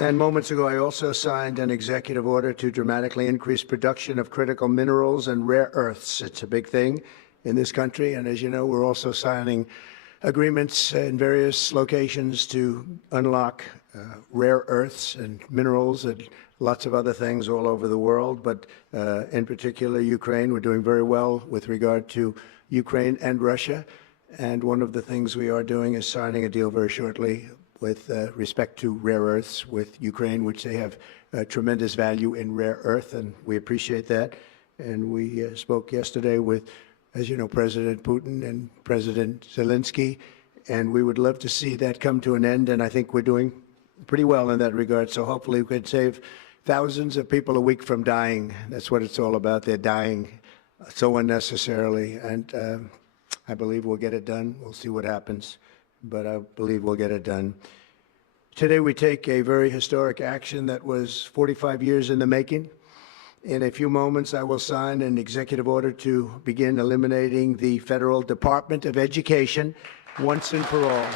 And moments ago, I also signed an executive order to dramatically increase production of critical minerals and rare earths. It's a big thing in this country. And as you know, we're also signing agreements in various locations to unlock rare earths and minerals and lots of other things all over the world. But in particular, Ukraine, we're doing very well with regard to Ukraine and Russia. And one of the things we are doing is signing a deal very shortly with respect to rare earths with Ukraine, which they have tremendous value in rare earth, and we appreciate that. And we spoke yesterday with, as you know, President Putin and President Zelensky, and we would love to see that come to an end, and I think we're doing pretty well in that regard. So hopefully we could save thousands of people a week from dying. That's what it's all about. They're dying so unnecessarily, and I believe we'll get it done. We'll see what happens, but I believe we'll get it done. Today we take a very historic action that was 45 years in the making. In a few moments, I will sign an executive order to begin eliminating the Federal Department of Education once and for all.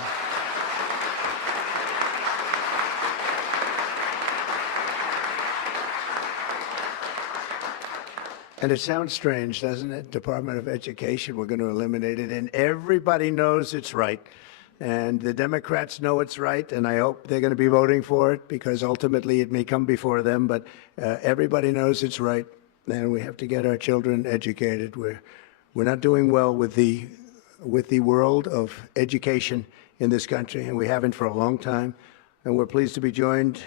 And it sounds strange, doesn't it? Department of Education, we're going to eliminate it. And everybody knows it's right. And the Democrats know it's right. And I hope they're going to be voting for it because ultimately it may come before them. But everybody knows it's right. And we have to get our children educated. We're not doing well with the world of education in this country. And we haven't for a long time. And we're pleased to be joined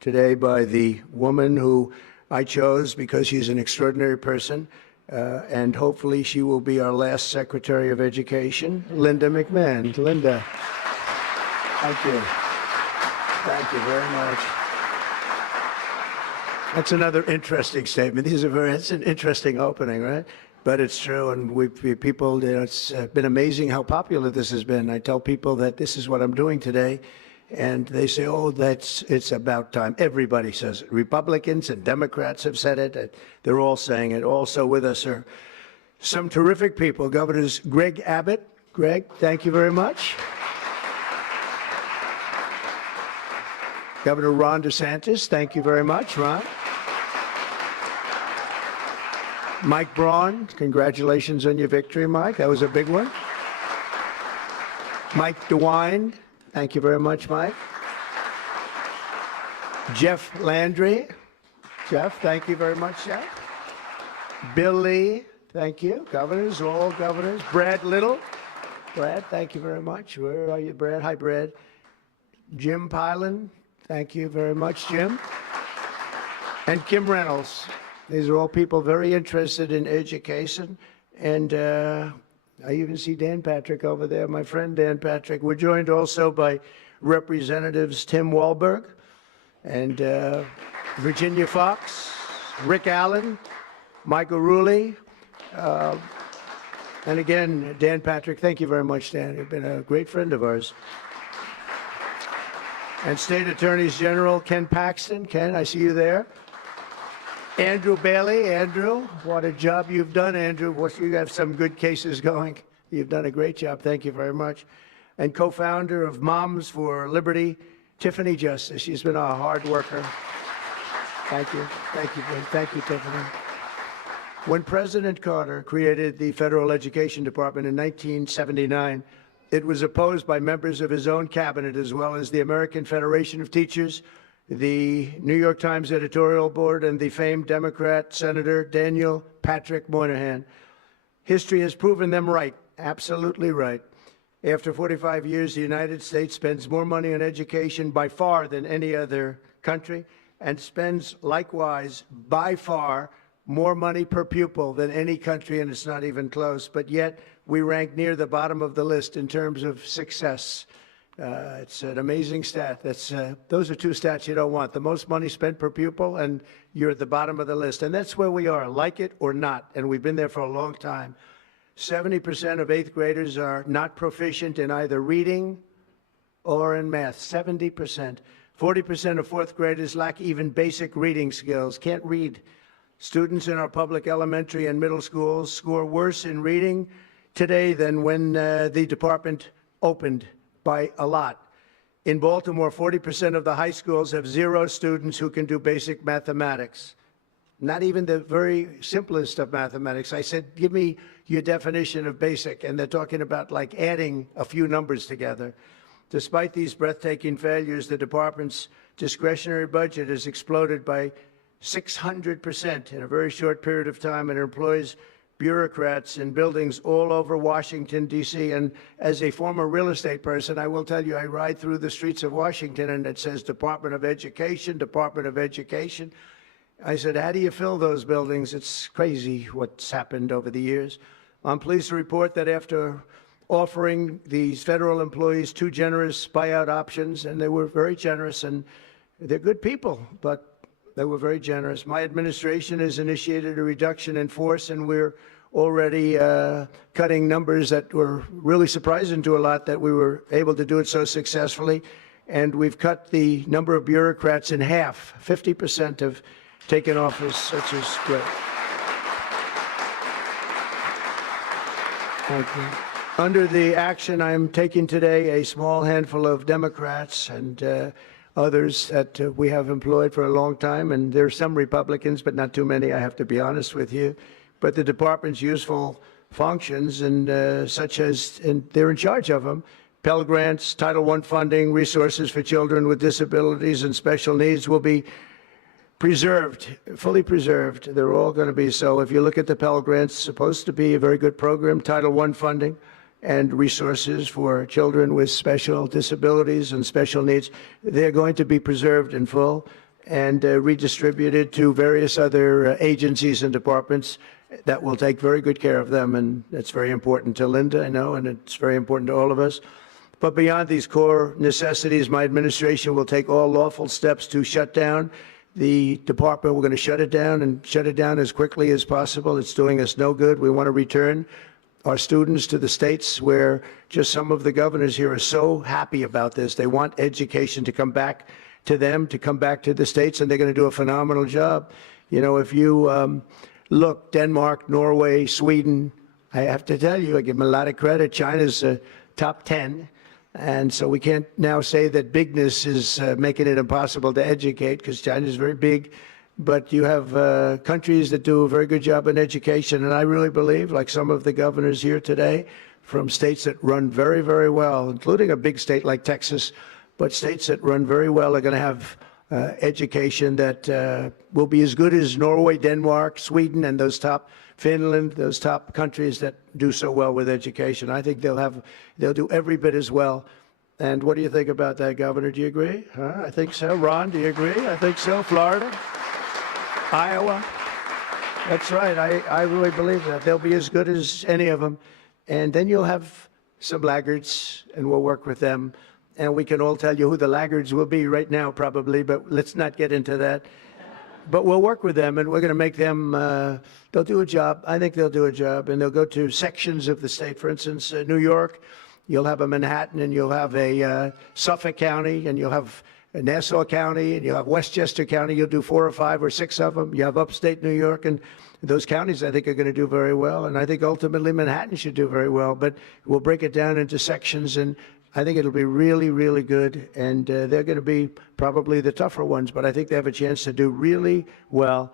today by the woman who I chose because she's an extraordinary person, and hopefully she will be our last Secretary of Education, Linda McMahon. Linda, thank you. Thank you very much. That's another interesting statement. It's an interesting opening, right? But it's true, and people, it's been amazing how popular this has been. I tell people that this is what I'm doing today, and they say, oh, it's about time. Everybody says it. Republicans and Democrats have said it. They're all saying it. Also with us are some terrific people. Governors Greg Abbott. Greg, thank you very much. Governor Ron DeSantis, thank you very much, Ron. Mike Braun, congratulations on your victory, Mike. That was a big one. Mike DeWine. Thank you very much, Mike. Jeff Landry. Jeff, thank you very much, Jeff. Bill Lee, thank you. Governors, all governors. Brad Little. Brad, thank you very much. Where are you, Brad? Hi, Brad. Jim Pilan, thank you very much, Jim. And Kim Reynolds. These are all people very interested in education. And I even see Dan Patrick over there, my friend Dan Patrick. We're joined also by Representatives Tim Walberg and Virginia Fox, Rick Allen, Michael Rulli, and again, Dan Patrick. Thank you very much, Dan. You've been a great friend of ours. And State Attorneys General Ken Paxton. Ken, I see you there. Andrew Bailey. Andrew, what a job you've done, Andrew. You have some good cases going. You've done a great job. Thank you very much. And co-founder of Moms for Liberty, Tiffany Justice. She's been a hard worker. Thank you. Thank you. Thank you, Tiffany. When President Carter created the Federal Education Department in 1979, it was opposed by members of his own cabinet, as well as the American Federation of Teachers, the New York Times editorial board, and the famed Democrat Senator Daniel Patrick Moynihan. History has proven them right, absolutely right. After 45 years, the United States spends more money on education by far than any other country, and spends likewise by far more money per pupil than any country, and it's not even close. But yet we rank near the bottom of the list in terms of success. It's an amazing stat. Those are two stats you don't want. The most money spent per pupil, and you're at the bottom of the list. And that's where we are, like it or not. And we've been there for a long time. 70% of 8th graders are not proficient in either reading or in math. 70%. 40% of 4th graders lack even basic reading skills, can't read. Students in our public elementary and middle schools score worse in reading today than when the department opened by a lot. In Baltimore, 40% of the high schools have 0 students who can do basic mathematics. Not even the very simplest of mathematics. I said, give me your definition of basic, and they're talking about like adding a few numbers together. Despite these breathtaking failures, the department's discretionary budget has exploded by 600% in a very short period of time, and employs bureaucrats in buildings all over Washington, D.C. And as a former real estate person, I will tell you, I ride through the streets of Washington and it says Department of Education, Department of Education. I said, how do you fill those buildings? It's crazy what's happened over the years. I'm pleased to report that after offering these federal employees 2 generous buyout options, and they were very generous, and they're good people, but they were very generous. My administration has initiated a reduction in force, and we're already cutting numbers that were really surprising to a lot, that we were able to do it so successfully. And we've cut the number of bureaucrats in half. 50% have taken office, which is great. Thank you. Under the action I'm taking today, a small handful of Democrats and others that we have employed for a long time, and there are some Republicans, but not too many, I have to be honest with you. But the department's useful functions, and such as, and they're in charge of them, Pell Grants, Title I funding, resources for children with disabilities and special needs will be preserved, fully preserved. They're all going to be so. If you look at the Pell Grants, supposed to be a very good program, Title I funding and resources for children with special disabilities and special needs, they're going to be preserved in full and redistributed to various other agencies and departments that will take very good care of them. And that's very important to Linda, I know, and it's very important to all of us. But beyond these core necessities, my administration will take all lawful steps to shut down the department. We're going to shut it down, and shut it down as quickly as possible. It's doing us no good. We want to return our students to the states, where just some of the governors here are so happy about this. They want education to come back to them, to come back to the states, and they're going to do a phenomenal job. You know, if you look, Denmark, Norway, Sweden, I have to tell you, I give them a lot of credit. China's top 10. And so we can't now say that bigness is making it impossible to educate, because China is very big. But you have countries that do a very good job in education. And I really believe, like some of the governors here today, from states that run very, very well, including a big state like Texas, but states that run very well are going to have education that will be as good as Norway, Denmark, Sweden, and those top, Finland, those top countries that do so well with education. I think they'll do every bit as well. And what do you think about that, Governor? Do you agree? I think so. Ron, do you agree? I think so. Florida? Iowa? That's right. I really believe that. They'll be as good as any of them. And then you'll have some laggards, and we'll work with them. And we can all tell you who the laggards will be right now, probably, but let's not get into that. But we'll work with them, and we're going to make them, they'll do a job. I think they'll do a job, and they'll go to sections of the state. For instance, New York, you'll have a Manhattan, and you'll have a Suffolk County, and you'll have a Nassau County, and you'll have Westchester County. You'll do 4 or 5 or 6 of them. You have upstate New York, and those counties, I think, are going to do very well. And I think ultimately Manhattan should do very well. But we'll break it down into sections, and I think it'll be really, really good, and they're going to be probably the tougher ones, but I think they have a chance to do really well.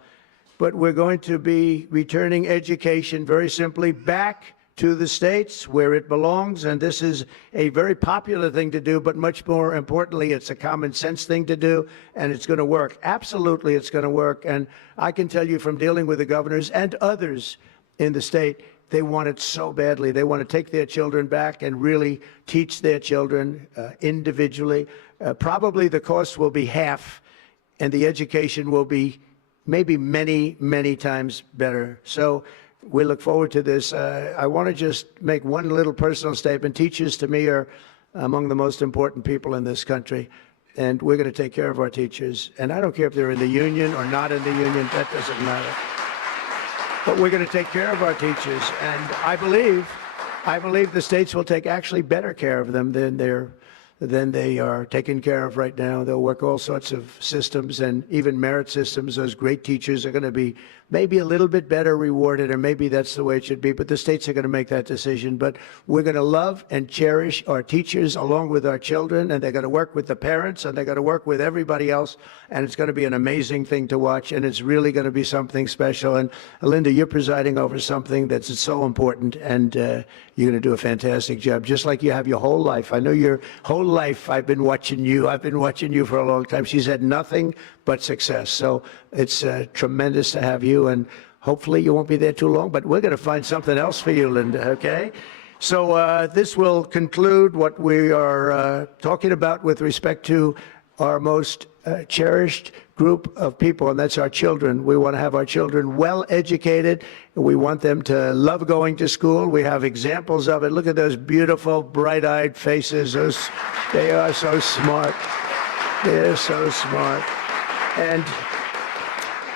But we're going to be returning education, very simply, back to the states where it belongs, and this is a very popular thing to do, but much more importantly, it's a common sense thing to do, and it's going to work. Absolutely, it's going to work, and I can tell you from dealing with the governors and others in the state, they want it so badly. They want to take their children back and really teach their children individually. Probably the cost will be half, and the education will be maybe many, many times better. So we look forward to this. I want to just make one little personal statement. Teachers, to me, are among the most important people in this country, and we're going to take care of our teachers. And I don't care if they're in the union or not in the union. That doesn't matter. But we're going to take care of our teachers, and I believe the states will take actually better care of them than than they are taken care of right now. They'll work all sorts of systems and even merit systems. Those great teachers are going to be maybe a little bit better rewarded, or maybe that's the way it should be, but the states are going to make that decision. But we're going to love and cherish our teachers along with our children, and they're going to work with the parents, and they're going to work with everybody else, and it's going to be an amazing thing to watch, and it's really going to be something special. And Linda, you're presiding over something that's so important, and you're going to do a fantastic job, just like you have your whole life. I know your whole life I've been watching you. I've been watching you for a long time. She's had nothing but success. So it's tremendous to have you, and hopefully you won't be there too long, but we're going to find something else for you, Linda, okay? So this will conclude what we are talking about with respect to our most cherished group of people, and that's our children. We want to have our children well educated. We want them to love going to school. We have examples of it. Look at those beautiful, bright-eyed faces. They are so smart. They're so smart. And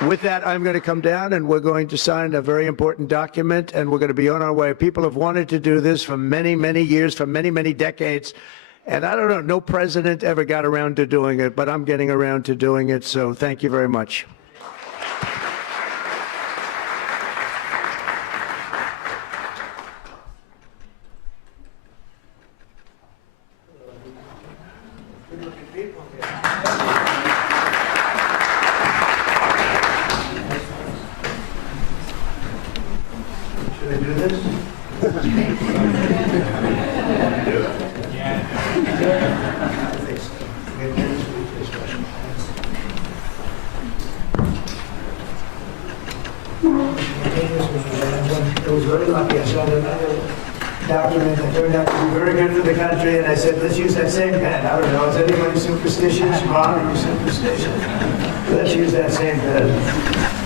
with that, I'm going to come down, and we're going to sign a very important document, and we're going to be on our way. People have wanted to do this for many, many years, for many, many decades. And I don't know, no president ever got around to doing it, but I'm getting around to doing it, so thank you very much. Should I do this? I was very lucky. I saw another document that turned out to be very good for the country, and I said, let's use that same pen. I don't know, is anybody superstitious? Ron, are you superstitious? Let's use that same pen.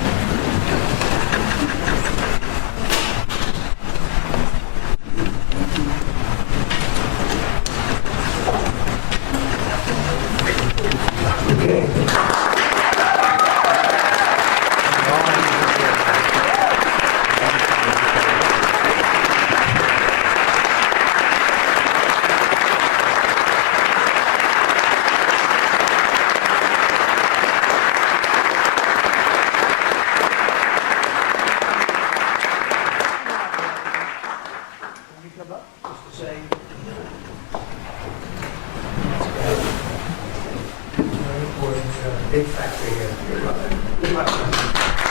Big factory here. Good luck.